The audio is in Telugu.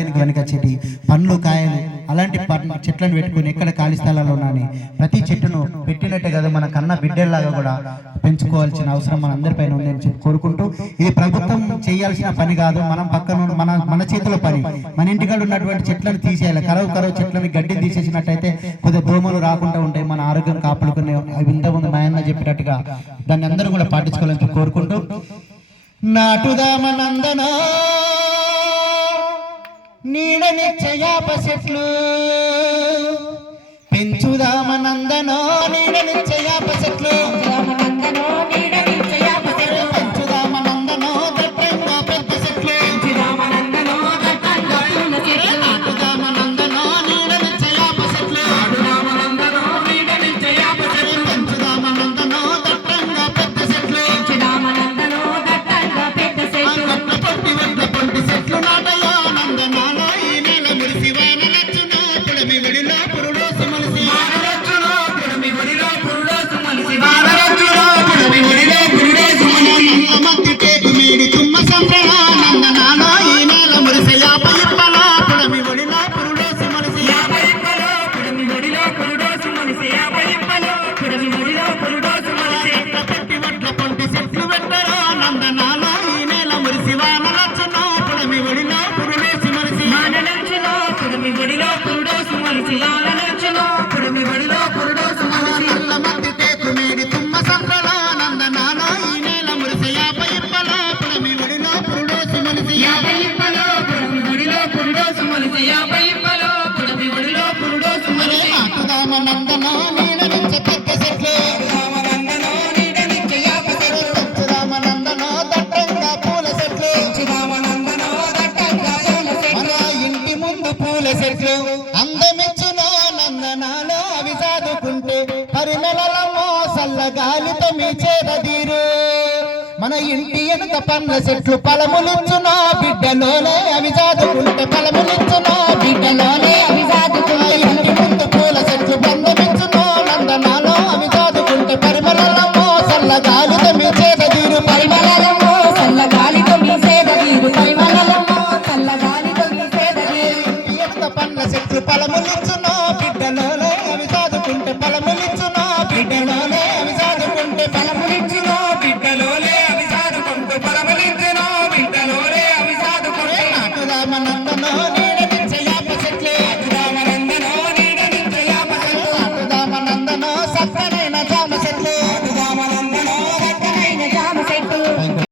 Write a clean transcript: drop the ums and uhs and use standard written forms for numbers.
ఆరోగ్యానికి వెనకచ్చేటి పండ్లు కాయలు అలాంటి చెట్లను పెట్టుకుని ఎక్కడ ఖాళీ స్థలాల్లో ఉన్నాని ప్రతి చెట్టును పెట్టినట్టే కదా మన కన్న బిడ్డల్లాగా కూడా పెంచుకోవాల్సిన అవసరం మన అందరిపైన ఉందని చెప్పి కోరుకుంటూ, ఇది ప్రభుత్వం చేయాల్సిన పని కాదు, మనం పక్కన మన చేతిలో పని. మన ఇంటికాడ ఉన్నటువంటి చెట్లను తీసేయాలి. కరవు చెట్లను గడ్డిని తీసేసినట్టయితే కొద్దిగా దోమలు రాకుండా ఉంటాయి, మన ఆరోగ్యం కాపాడుకునే. ఇంతకుముందు మా అన్న చెప్పినట్టుగా దాన్ని అందరూ కూడా పాటించుకోవాలని కోరుకుంటూ, నాటుదామనందన నీడనిచ్చయాప చెట్లు, పెంచుదామనందన నీడనిచ్చయాప చెట్లు, అందమిచ్చునో నందనాలో అవి చదువుకుంటే పరిమళలమో సల్లగాలితో మీ చేదీరు. మన ఇంటి వెనుక పండ్ల చెట్లు ఫలములిచ్చునో బిడ్డలోనే